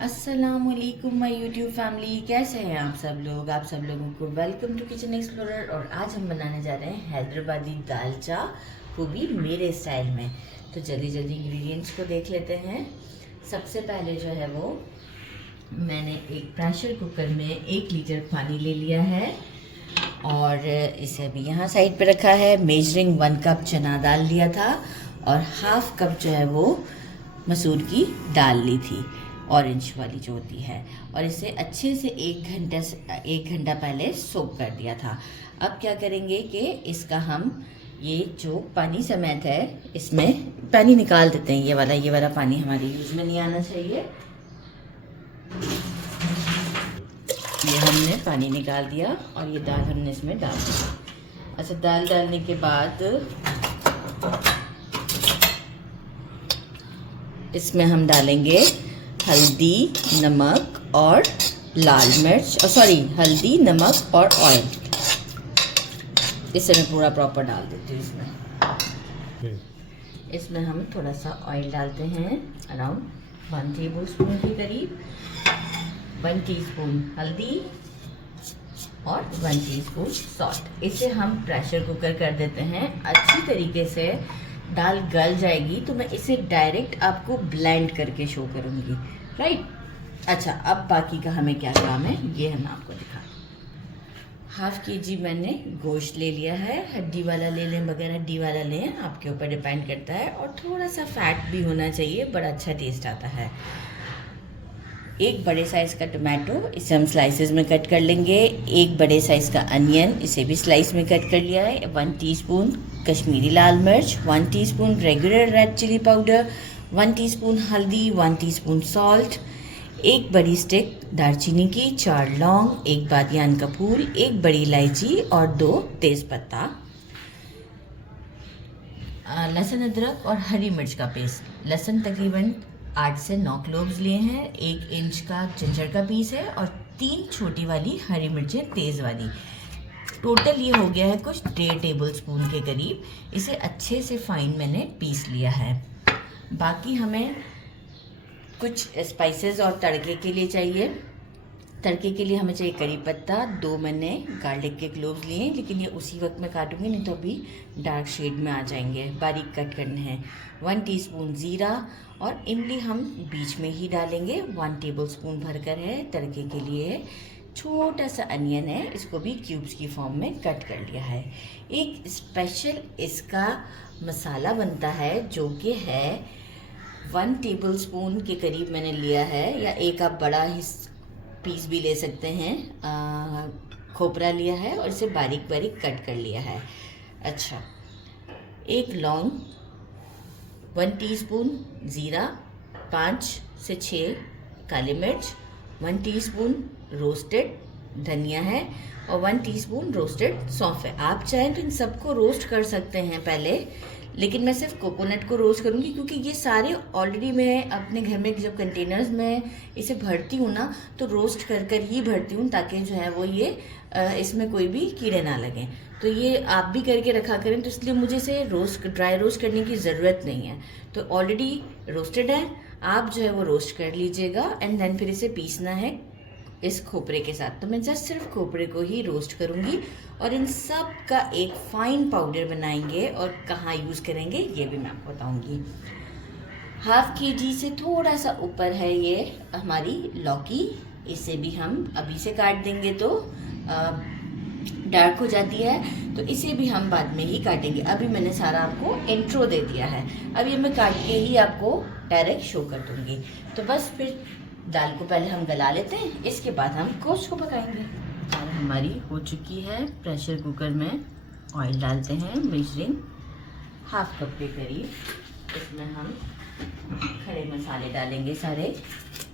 अस्सलामुअलैकुम my YouTube family, कैसे हैं आप सब लोग। आप सब लोगों को वेलकम टू किचन एक्सप्लोरर। और आज हम बनाने जा रहे हैं हैदराबादी दालचा, वो भी मेरे स्टाइल में। तो जल्दी जल्दी इंग्रेडिएंट्स को देख लेते हैं। सबसे पहले जो है वो मैंने एक प्रेशर कुकर में 1 लीटर पानी ले लिया है और इसे अभी यहाँ साइड पे रखा है। मेजरिंग 1 कप चना दाल लिया था और हाफ कप जो है वो मसूर की दाल ली थी, ऑरेंज वाली जो होती है, और इसे अच्छे से 1 घंटा पहले सोक कर दिया था। अब क्या करेंगे कि इसका हम ये जो पानी समेत है इसमें पानी निकाल देते हैं। ये वाला पानी हमारे यूज़ में नहीं आना चाहिए। ये हमने पानी निकाल दिया और ये दाल हमने इसमें डाल दी। अच्छा, दाल डालने के बाद इसमें हम डालेंगे हल्दी, नमक और लाल मिर्च, हल्दी, नमक और ऑयल। इसे मैं पूरा प्रॉपर डाल देती हूँ इसमें। इसमें हम थोड़ा सा ऑयल डालते हैं, अराउंड 1 टेबल स्पून के करीब। 1 टीस्पून हल्दी और 1 टीस्पून सॉल्ट। इसे हम प्रेशर कुकर कर देते हैं। अच्छी तरीके से दाल गल जाएगी तो मैं इसे डायरेक्ट आपको ब्लेंड करके शो करूँगी, राइट। अच्छा, अब बाकी का हमें क्या काम है ये हम आपको दिखा। 1/2 kg मैंने गोश्त ले लिया है। हड्डी वाला ले लें, बगैर हड्डी वाला लें, आपके ऊपर डिपेंड करता है। और थोड़ा सा फैट भी होना चाहिए, बड़ा अच्छा टेस्ट आता है। 1 बड़े साइज़ का टमाटो, इसे हम स्लाइसेस में कट कर लेंगे। 1 बड़े साइज़ का अनियन, इसे भी स्लाइस में कट कर लिया है। 1 टीस्पून कश्मीरी लाल मिर्च, 1 teaspoon regular red chili powder, 1 teaspoon हल्दी, 1 टीस्पून सॉल्ट, 1 बड़ी स्टिक दालचीनी की, 4 लौंग, 1 बादियान का फूल, 1 बड़ी इलायची और 2 तेज़पत्ता, लहसुन अदरक और हरी मिर्च का पेस्ट। लहसुन तकरीबन 8 से 9 क्लोव्स लिए हैं। 1 इंच का जिंजर का पीस है और 3 छोटी वाली हरी मिर्चें तेज़ वाली। टोटल ये हो गया है कुछ 1.5 टेबल स्पून के करीब। इसे अच्छे से फाइन मैंने पीस लिया है। बाकी हमें कुछ स्पाइसेस और तड़के के लिए चाहिए। तड़के के लिए हमें चाहिए करी पत्ता, 2 मैंने गार्लिक के क्लोव्स लिए हैं, लेकिन ये उसी वक्त मैं काटूंगी, नहीं तो अभी डार्क शेड में आ जाएंगे, बारीक कट करने हैं। 1 टीस्पून ज़ीरा और इमली हम बीच में ही डालेंगे। 1 टेबल स्पून भरकर है तड़के के लिए। छोटा सा अनियन है, इसको भी क्यूब्स की फॉर्म में कट कर लिया है। एक स्पेशल इसका मसाला बनता है जो कि है 1 टेबल स्पून के करीब मैंने लिया है, या एक आप बड़ा पीस भी ले सकते हैं। खोपरा लिया है और इसे बारीक बारीक कट कर लिया है। अच्छा, 1 लौंग, 1 टीस्पून ज़ीरा, 5 से 6 काली मिर्च, 1 टीस्पून रोस्टेड धनिया है और 1 टीस्पून रोस्टेड सौंफ है। आप चाहें तो इन सबको रोस्ट कर सकते हैं पहले, लेकिन मैं सिर्फ कोकोनट को रोस्ट करूँगी क्योंकि ये सारे ऑलरेडी मैं अपने घर में जब कंटेनर्स में इसे भरती हूँ ना, तो रोस्ट कर कर ही भरती हूँ, ताकि जो है वो ये इसमें कोई भी कीड़े ना लगें। तो ये आप भी करके रखा करें, तो इसलिए मुझे इसे ड्राई रोस्ट करने की ज़रूरत नहीं है। तो ऑलरेडी रोस्टेड है, आप जो है वो रोस्ट कर लीजिएगा एंड देन फिर इसे पीसना है इस खोपरे के साथ। तो मैं जस्ट सिर्फ खोपरे को ही रोस्ट करूँगी और इन सब का एक फाइन पाउडर बनाएंगे, और कहाँ यूज़ करेंगे ये भी मैं आपको बताऊँगी। 1/2 kg से थोड़ा सा ऊपर है ये हमारी लौकी। इसे भी हम अभी से काट देंगे तो डार्क हो जाती है, तो इसे भी हम बाद में ही काटेंगे। अभी मैंने सारा आपको इंट्रो दे दिया है, अब ये मैं काट के ही आपको डायरेक्ट शो कर दूँगी। तो बस फिर दाल को पहले हम गला लेते हैं, इसके बाद हम गोश्त को पकाएंगे। दाल हमारी हो चुकी है। प्रेशर कुकर में ऑयल डालते हैं, मेजरिंग 1/2 कप के करीब। इसमें हम खड़े मसाले डालेंगे सारे,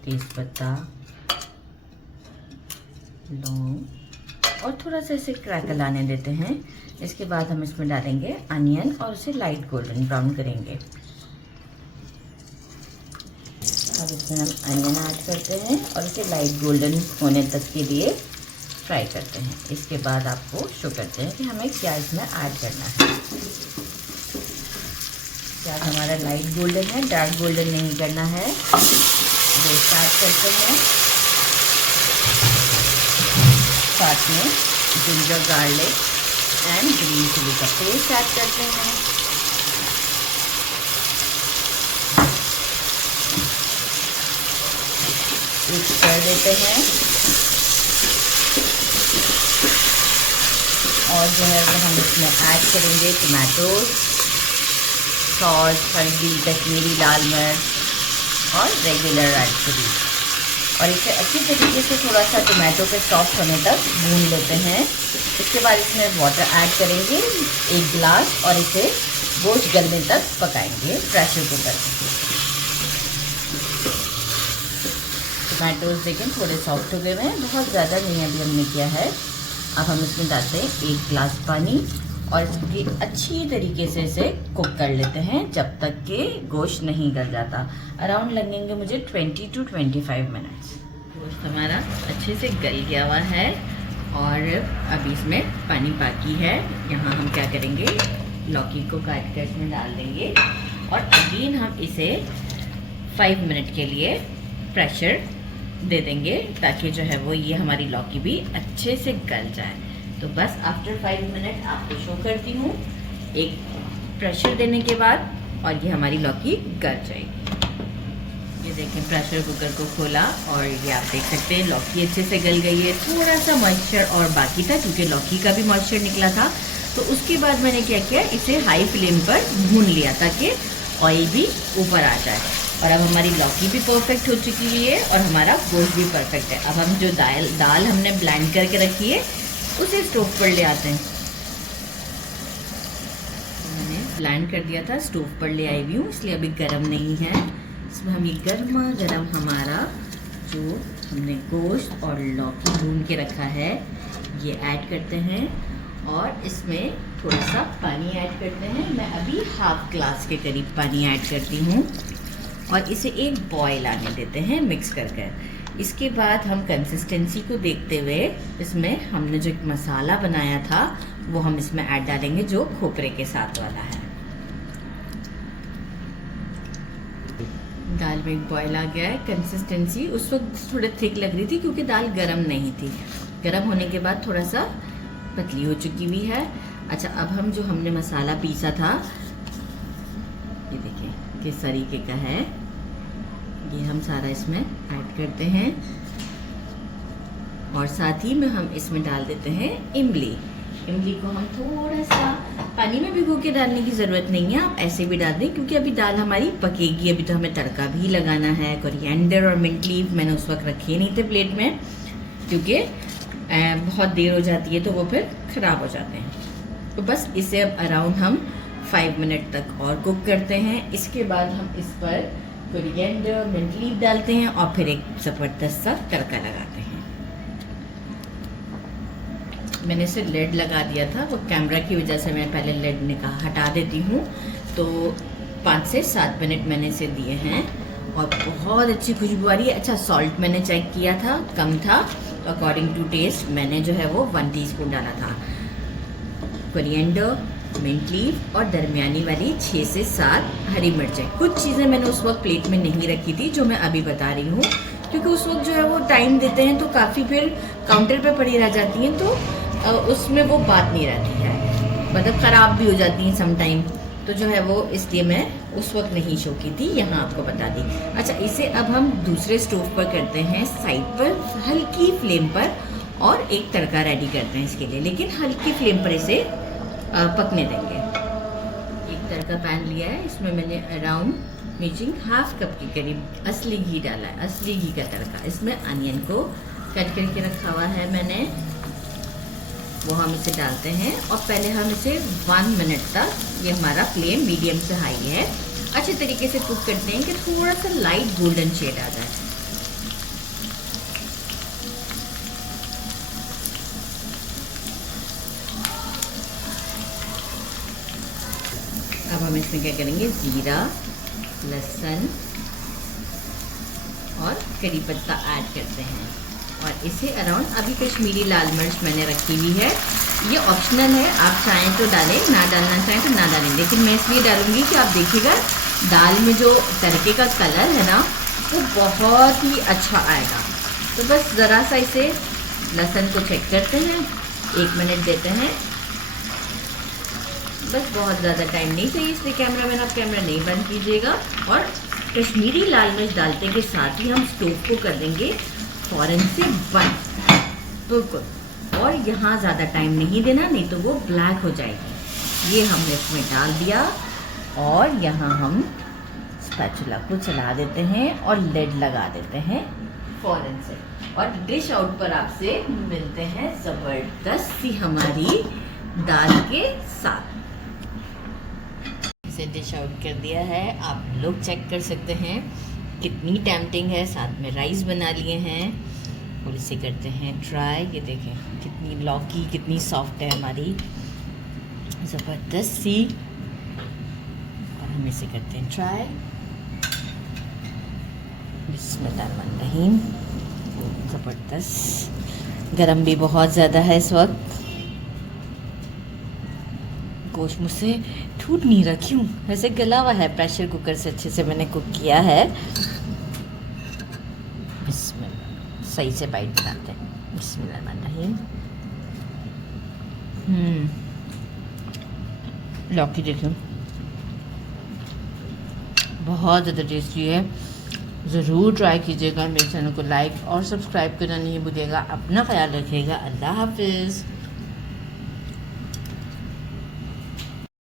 तेज़पत्ता, लौंग, और थोड़ा सा इसे क्रैकल आने देते हैं। इसके बाद हम इसमें डालेंगे अनियन और इसे लाइट गोल्डन ब्राउन करेंगे। अब इसमें हम अनियन ऐड करते हैं और इसे लाइट गोल्डन होने तक के लिए फ्राई करते हैं। इसके बाद आपको शो करते हैं कि हमें क्या इसमें ऐड करना है। प्याज हमारा लाइट गोल्डन है, डार्क गोल्डन नहीं करना है। गोश्त ऐड करते हैं, साथ में ginger garlic and green chili का पेस्ट ऐड करते हैं। मिक्स कर देते हैं और जो है वो हम इसमें ऐड करेंगे टमाटोज, सॉल्ट, हल्दी, कश्मीरी लाल मिर्च और रेगुलर रेड चिली, और इसे अच्छी तरीके से थोड़ा सा टमाटो के सॉफ्ट होने तक भून लेते हैं। इसके बाद इसमें वाटर ऐड करेंगे 1 गिलास और इसे गोश्त गलने तक पकाएंगे प्रेशर कुकर में। टमाटोज देखें थोड़े सॉफ्ट हो गए हैं, बहुत ज़्यादा नहीं अभी हमने किया है। अब हम इसमें डालते हैं 1 गिलास पानी और इसकी अच्छी तरीके से इसे कुक कर लेते हैं जब तक कि गोश्त नहीं गल जाता। अराउंड लगेंगे मुझे 20 to 25 मिनट्स। गोश्त हमारा अच्छे से गल गया हुआ है और अभी इसमें पानी बाकी है। यहाँ हम क्या करेंगे, लौकी को काट कर इसमें डाल देंगे और अगेन हम इसे 5 मिनट के लिए प्रेशर दे देंगे ताकि जो है वो ये हमारी लौकी भी अच्छे से गल जाए। तो बस आफ्टर 5 मिनट आपको शो करती हूँ एक प्रेशर देने के बाद, और ये हमारी लौकी गल जाएगी। ये देखें प्रेशर कुकर को खोला और ये आप देख सकते हैं लौकी अच्छे से गल गई है। थोड़ा सा मॉइस्चर और बाकी था क्योंकि लौकी का भी मॉइस्चर निकला था। तो उसके बाद मैंने क्या किया, इसे हाई फ्लेम पर भून लिया ताकि ऑयल भी ऊपर आ जाए। और अब हमारी लौकी भी परफेक्ट हो चुकी है और हमारा गोश्त भी परफेक्ट है। अब हम जो दाल हमने ब्लेंड करके रखी है उसे स्टोव पर ले आते हैं। मैंने ब्लेंड कर दिया था, स्टोव पर ले आई हुई हूँ इसलिए अभी गर्म नहीं है। इसमें हम ये गर्मा गर्म हमारा जो हमने गोश्त और लौकी भून के रखा है ये ऐड करते हैं और इसमें थोड़ा सा पानी ऐड करते हैं। मैं अभी हाफ ग्लास के करीब पानी ऐड करती हूँ और इसे एक बॉयल आने देते हैं मिक्स कर। इसके बाद हम कंसिस्टेंसी को देखते हुए इसमें हमने जो एक मसाला बनाया था वो हम इसमें ऐड डालेंगे जो खोपरे के साथ वाला है। दाल में एक बॉयल आ गया है। कंसिस्टेंसी उस वक्त थोड़ी थिक लग रही थी क्योंकि दाल गरम नहीं थी। गरम होने के बाद थोड़ा सा पतली हो चुकी हुई है। अच्छा, अब हम जो हमने मसाला पीसा था ये देखिए किस तरीके का है, ये हम सारा इसमें ऐड करते हैं और साथ ही में हम इसमें डाल देते हैं इमली। इमली को हम थोड़ा सा पानी में भिगो के डालने की ज़रूरत नहीं है, आप ऐसे भी डाल दें क्योंकि अभी दाल हमारी पकेगी। अभी तो हमें तड़का भी लगाना है। कोरिएंडर और मिंट लीफ मैंने उस वक्त रखे नहीं थे प्लेट में क्योंकि बहुत देर हो जाती है तो वो फिर ख़राब हो जाते हैं। तो बस इसे अब अराउंड हम 5 मिनट तक और कुक करते हैं। इसके बाद हम इस पर कोरिएंडर, मिंट लीफ डालते हैं और फिर एक ज़बरदस्त सा तड़का लगाते हैं। मैंने इसे लेड लगा दिया था, वो कैमरा की वजह से मैं पहले लेड हटा देती हूँ। तो 5 से 7 मिनट मैंने इसे दिए हैं और बहुत अच्छी खुशबू आ रही है। अच्छा, सॉल्ट मैंने चेक किया था, कम था, तो अकॉर्डिंग टू टेस्ट मैंने जो है वो 1 टीस्पून डाला था। कोरिएंडर, मिंट लीफ और दरमियानी वाली 6 से 7 हरी मिर्चें। कुछ चीज़ें मैंने उस वक्त प्लेट में नहीं रखी थी जो मैं अभी बता रही हूँ क्योंकि उस वक्त जो है वो टाइम देते हैं तो काफ़ी फिर काउंटर पे पड़ी रह जाती हैं तो उसमें वो बात नहीं रहती है, मतलब ख़राब भी हो जाती हैं सम टाइम। तो जो है वो इसलिए मैं उस वक्त नहीं शो की थी, यहाँ आपको बता दी। अच्छा, इसे अब हम दूसरे स्टोव पर करते हैं साइड पर हल्की फ्लेम पर और एक तड़का रेडी करते हैं इसके लिए, लेकिन हल्की फ्लेम पर इसे पकने देंगे। एक तड़का पैन लिया है, इसमें मैंने अराउंड मेजिंग हाफ कप के करीब असली घी डाला है, असली घी का तड़का। इसमें अनियन को कट करके रखा हुआ है मैंने, वो हम इसे डालते हैं और पहले हम इसे 1 मिनट तक, ये हमारा फ्लेम मीडियम से हाई है, अच्छे तरीके से कुक करते हैं कि थोड़ा सा लाइट गोल्डन शेड आ जाए। अब हम इसमें क्या करेंगे, ज़ीरा, लहसुन और करी पत्ता ऐड करते हैं और इसे अराउंड, अभी कश्मीरी लाल मिर्च मैंने रखी हुई है, ये ऑप्शनल है, आप चाहें तो डालें, ना डालना चाहें तो ना डालें, लेकिन मैं इसलिए डालूंगी कि आप देखिएगा दाल में जो तड़के का कलर है ना तो बहुत ही अच्छा आएगा। तो बस ज़रा सा इसे लहसुन को चेक करते हैं, 1 मिनट देते हैं। बस बहुत ज़्यादा टाइम नहीं चाहिए, इसलिए कैमरामैन आप कैमरा नहीं बंद कीजिएगा। और कश्मीरी लाल मिर्च डालते के साथ ही हम स्टोव को कर देंगे फ़ौरन से बंद, बिल्कुल। और यहाँ ज़्यादा टाइम नहीं देना, नहीं तो वो ब्लैक हो जाएगी। ये हमने इसमें डाल दिया और यहाँ हम स्पैचुला को चला देते हैं और लिड लगा देते हैं फ़ौरन से। और डिश आउट पर आपसे मिलते हैं ज़बरदस्त सी हमारी दाल के साथ। इसे डिश आउट कर दिया है, आप लोग चेक कर सकते हैं कितनी टेम्पटिंग है। साथ में राइस बना लिए हैं और इसे करते हैं ट्राई। ये देखें कितनी लौकी कितनी सॉफ्ट है हमारी, ज़बरदस्त सी। और हम इसे करते हैं ट्राई। बिस्मिल्लाहिर्रहमानिर्रहीम। ज़बरदस्त। गरम भी बहुत ज़्यादा है इस वक्त। गोश्त मुझसे टूट नहीं रहा, क्यों? वैसे गला हुआ है, प्रेशर कुकर से अच्छे से मैंने कुक किया है। बिस्मिल्लाह, सही से बाइट बनाते हैं। बिस्मिल्लाहिर्रहमानिर्रहीम। लौकी देखिए बहुत ज़्यादा टेस्टी है। ज़रूर ट्राई कीजिएगा। मेरे चैनल को लाइक और सब्सक्राइब करना नहीं भूलिएगा। अपना ख्याल रखिएगा। अल्लाह हाफिज़।